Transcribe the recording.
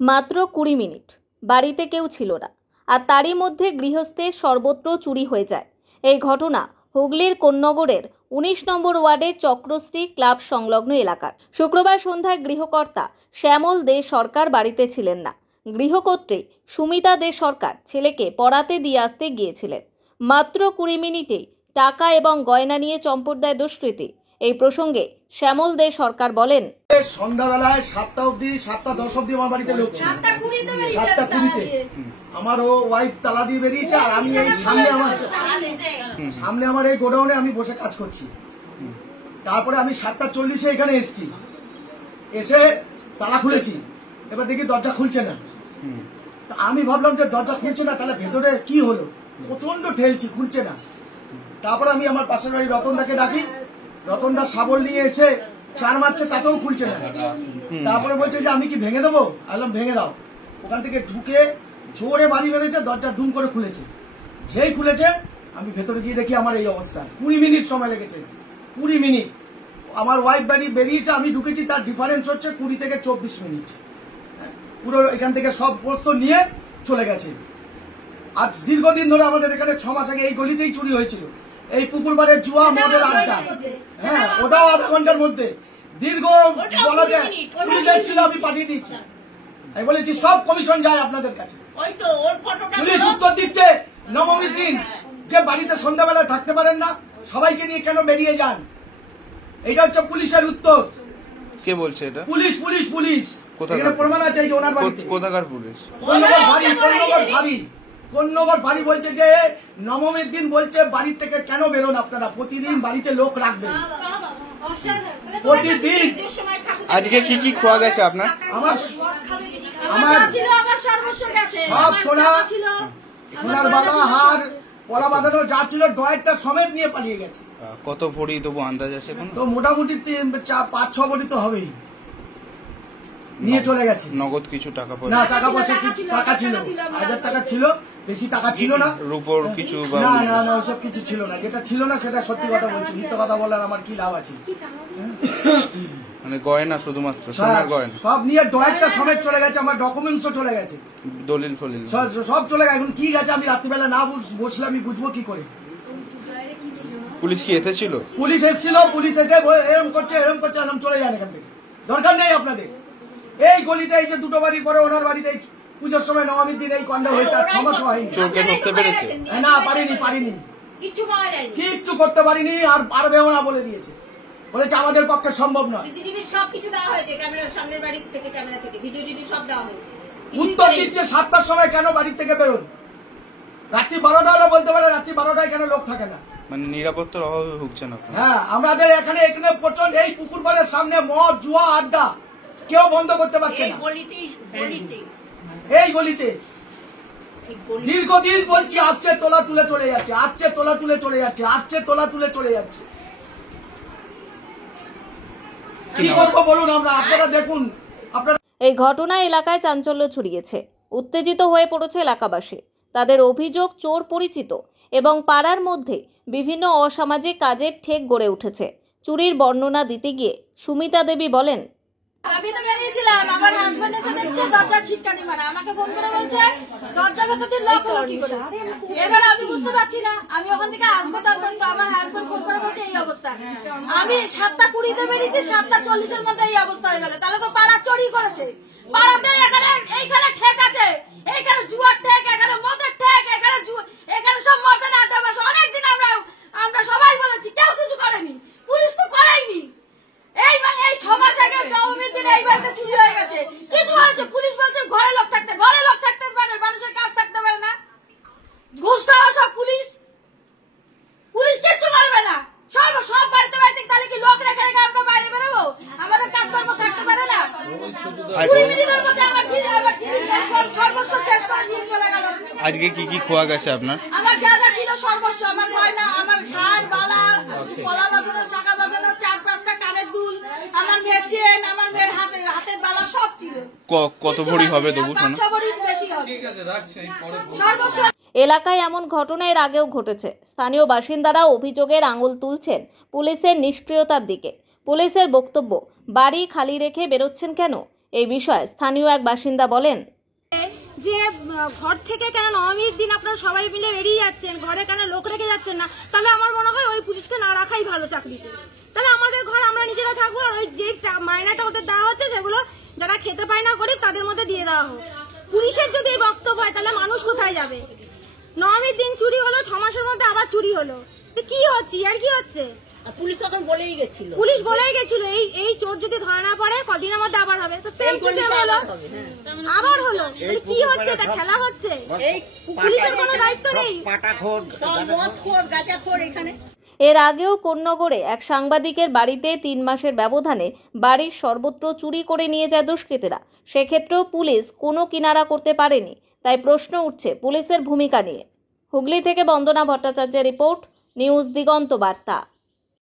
মাত্র ২০ মিনিট বাড়িতে কেউ ছিল না, আর তারই মধ্যে গৃহস্থের সর্বত্র চুরি হয়ে যায়। এই ঘটনা হুগলির কোন্নগরের ১৯ নম্বর ওয়ার্ডের চক্রশ্রী ক্লাব সংলগ্ন এলাকার। শুক্রবার সন্ধ্যায় গৃহকর্তা শ্যামল দে সরকার বাড়িতে ছিলেন না। গৃহকর্ত্রী সুমিতা দে সরকার ছেলেকে পড়াতে দিয়ে আসতে গিয়েছিলেন। মাত্র ২০ মিনিটেই টাকা এবং গয়না নিয়ে চম্পট দেয় দুষ্কৃতী। এই প্রসঙ্গে শ্যামল দে সরকার বলেন, সন্ধ্যাবেলায় ৭টা অব্দি ৭টা ১০ অব্দি আমার বাড়িতে লোক ছিল। ৭টা ২০-তে আমার ওয়াইফ তালা দিয়ে বেরিয়েছে, আর আমি এই সামনে আমার এই গোডাউনে আমি বসে কাজ করছি। তারপরে আমি ৭টা ৪০-এ এখানে এসছি, এসে তালা খুলেছি। এবার দেখি দরজা খুলছে না। আমি ভাবলাম যে দরজা খুলছে না, তাহলে ভেতরে কি হলো, প্রচন্ড ঠেলছি, খুলছে না। তারপরে আমি আমার পাশের বাড়ি রতনদাকে ডাকি, রতনদা শাবল নিয়ে এসে চার মারছে, তাতেও খুলছে না। তারপরে বলছে যে আমি কি ভেঙে দেবো? আলাম ভেঙে দাও। ওখান থেকে ঢুকে জোরে বাড়ি বেড়েছে, দরজা ধুম করে খুলেছে। যেই খুলেছে আমি ভেতরে গিয়ে দেখি আমার এই অবস্থা। ২০ মিনিট সময় লেগেছে, ২০ মিনিট। আমার ওয়াইফ বাড়ি বেরিয়েছে, আমি ঢুকেছি, তার ডিফারেন্স হচ্ছে ২০ থেকে ২৪ মিনিট। পুরো এখান থেকে সব বস্তু নিয়ে চলে গেছে। আজ দীর্ঘদিন ধরে আমাদের এখানে ৬ মাস আগে এই গলিতেই চুরি হয়েছিল। এই পুকুরবাড়ে জুয়া মদের আড্ডা, হ্যাঁ, ওটাও আধা ঘন্টার মধ্যে। দীর্ঘ বলা যায় পুলিশ এসেছিল, আমি পাঠিয়ে দিয়েছি। আমি বলেছি সব কমিশন যায় আপনাদের কাছে। পুলিশ উত্তর দিচ্ছে নবমীর দিন যে বাড়িতে সন্ধ্যাবেলায় থাকতে পারেন না, সবাইকে নিয়ে কেন বেরিয়ে যান। এটা হচ্ছে পুলিশের উত্তর। কে বলছে এটা? Police police police. এখানে প্রমাণ আছে, এই যে ওনার বাড়িতে। কোথাকার পুলিশ? কোন্নগর ফাঁড়ি বলছে যে নবমীর দিন বলছে বাড়ির থেকে কেন বেরোন আপনারা, প্রতিদিন বাড়িতে লোক রাখবেন প্রতিদিন। আজকে কি কি খোয়া গেছে আপনার? আমার সব সোনার বাবা, হার, পলা বাঁধানো যা ছিল, ড্রয়ারটা সমেত নিয়ে পালিয়ে গেছে। কত ভরি তবু আন্দাজ আছে? তো মোটামুটি ৫-৬ ভরি তো হবেই। নিয়ে চলে গেছে। নগদ কিছু টাকা পয়সা? না, টাকা পয়সা কিছু, টাকা ছিল ১০০০ টাকা ছিল, বেশি টাকা ছিল না। রূপোর কিছু? না না না, ওসব কিছু ছিল না। যেটা ছিল না সেটা সত্যি কথা বলছি, মিথ্যা কথা বলার আমার কি লাভ আছে? মানে গয়না শুধুমাত্র? সোনার গয়না সব নিয়ে ড্রয়ারটা সমেত চলে গেছে, আমার ডকুমেন্টসও চলে গেছে, দলিল ফলিল সব চলে গেছে। এখন কি গেছে আমি রাত্রিবেলা না বসলে আমি বুঝবো কি করে? পুলিশ কি এসেছিল? পুলিশ এসেছিল, পুলিশ এসে এরকম করছে এরকম চলে যান এখান থেকে, দরকার নেই আপনাদের। এই গলিতে এই যে দুটো বাড়ির পরে ওনার বাড়িতে পুজোর সময় নবমীর দিন এই কাণ্ড হয়েছে, আর ৬ মাস হয়নি। চোরকে ধরতে পেরেছে? না, পারিনি, কিচ্ছু করতে পারিনি। আর পারবেও না বলে দিয়েছে, বলেছে আমাদের পক্ষে সম্ভব নয়। সবকিছু দেওয়া হয়েছে, ক্যামেরার সামনের বাড়ি থেকে, ক্যামেরা থেকে ভিডিও সব দেওয়া হয়েছে। উত্তর দিচ্ছে ৭টার সময় কেন বাড়ির থেকে বেরোন, রাত্রি ১২টা হলে বলতে পারে রাত্রি ১২টায় কেন লোক থাকে না। মানে নিরাপত্তার অভাবে ভুগছেন আপনারা? হ্যাঁ, আমাদের এখানে প্রচন্ড এই পুকুর পাড়ের সামনে মদ জুয়া আড্ডা কেউ বন্ধ করতে পারছে না। এই গলিতে দীর্ঘদিন বলছি, আসছে তোলা তুলে চলে যাচ্ছে, আসছে তোলা তুলে চলে যাচ্ছে, আসছে তোলা তুলে চলে যাচ্ছে। কি করবো বলুন আমরা? আপনারা দেখুন। এই ঘটনায় এলাকায় চাঞ্চল্য ছড়িয়েছে। উত্তেজিত হয়ে পড়েছে এলাকাবাসী। তাদের অভিযোগ, চোর পরিচিত এবং পাড়ার মধ্যে বিভিন্ন অসামাজিক কাজের ঠেক গড়ে উঠেছে। চুরির বর্ণনা দিতে গিয়ে সুমিতা দেবী বলেন, আমি তো বেরিয়েছিলাম, আমার হাজবেন্ড এসে দেখছে দরজা ছিটকানি মারা, আমাকে ফোন করে বলছে দরজা ভেতর দিয়ে লক হলো কি করে। এবার আমি বুঝতে পারছি না, আমি ওখান থেকে আসবো, তারপর তো আমার হাজবেন্ড ফোন করে বলছে এই অবস্থা। আমি ৭টা ২০-তে বেরিয়েছি, ৭টা ৪০-এর মধ্যে এই অবস্থা হয়ে গেল। তাহলে তো পাড়া চুরি করেছে। পাড়াতে এইখানে ঠেক আছে, এইখানে জুয়ার ঠেক, এখানে মদের ঠেক, এখানে সব মদের আড্ডা বাসা। অনেকদিন আমরা সবাই বলেছি, কেউ কিছু করেনি, পুলিশ তো করেইনি। এই ৬ মাস আগে নবমীর দিন এই বাড়িতে চুরি হয়ে গেছে, কিছু হয়েছে? পুলিশ বলছে ঘরে লোক থাকতে পারে, মানুষের কাজ থাকতে পারে না। ঘুষ খাওয়া সব পুলিশ কিচ্ছু করবে না। সব বাড়িতে তাহলে কি লোক রেখে আমরা বাইরে বেরোবো? আমাদের কাজকর্ম থাকতে পারে না। ২০ মিনিটের মধ্যে আমার সর্বস্ব শেষ করে নিয়ে চলে গেল। আজকে কি কি খোয়া গেছে আপনার? আমার যা ছিল সর্বস্ব, আমার গয়না, আমার হার, বালা, পলা বাঁধানো, শাখা বাঁধানো, ৪-৫টা কানের দুল, আমার মেয়ের চেন, আমার মেয়ের হাতের বালা সব ছিল। কত ভরি হবে তবু? ৫-৬ ভরি বেশি হবে সর্বস্ব। এলাকায় এমন ঘটনা এর আগেও ঘটেছে। স্থানীয় বাসিন্দারা অভিযোগের আঙুল তুলছেন পুলিশের নিষ্ক্রিয়তার দিকে। পুলিশের বক্তব্য, বাড়ি খালি রেখে বেরোচ্ছেন কেন? এই বিষয়ে স্থানীয় এক বাসিন্দা বলেন, যে ঘর থেকে কেন নবমীর দিন আপনারা সবাই মিলে বেরিয়ে যাচ্ছেন, ঘরে কেন লোক রেখে যাচ্ছেন না? তাহলে আমার মনে হয় ওই পুলিশকে না রাখাই ভালো চাকরিতে। তাহলে আমাদের ঘর আমরা নিজেরা থাকবো, আর ওই যে মাইনাটা ওদের দেওয়া হচ্ছে সেগুলো যারা খেতে পায় না গরিব তাদের মধ্যে দিয়ে দেওয়া হোক। পুলিশের যদি এই বক্তব্য হয় তাহলে মানুষ কোথায় যাবে? নবমীর দিন চুরি হলো, 6 মাসের মধ্যে আবার চুরি হলো, কি হচ্ছে? আর কি হচ্ছে? পুলিশ তখন বলেই গেছিল, পুলিশ বলেই গেছিল এই চোর যদি ধরা না পড়ে কদিনের মধ্যে আবার হবে। তো সেম টু সেম হলো, আবার হলো। কি হচ্ছে? এটা খেলা হচ্ছে। পুলিশের কোনো দায়িত্ব নেই। মদখোর গাঁজাখোর এখানে। এর আগেও কোন্নগরে এক সাংবাদিকের বাড়িতে 3 মাসের ব্যবধানে বাড়ির সর্বত্র চুরি করে নিয়ে যায় দুষ্কৃতীরা। সেক্ষেত্রেও পুলিশ কোনো কিনারা করতে পারেনি। তাই প্রশ্ন উঠছে পুলিশের ভূমিকা নিয়ে। হুগলি থেকে বন্দনা ভট্টাচার্যের রিপোর্ট, নিউজ দিগন্ত বার্তা।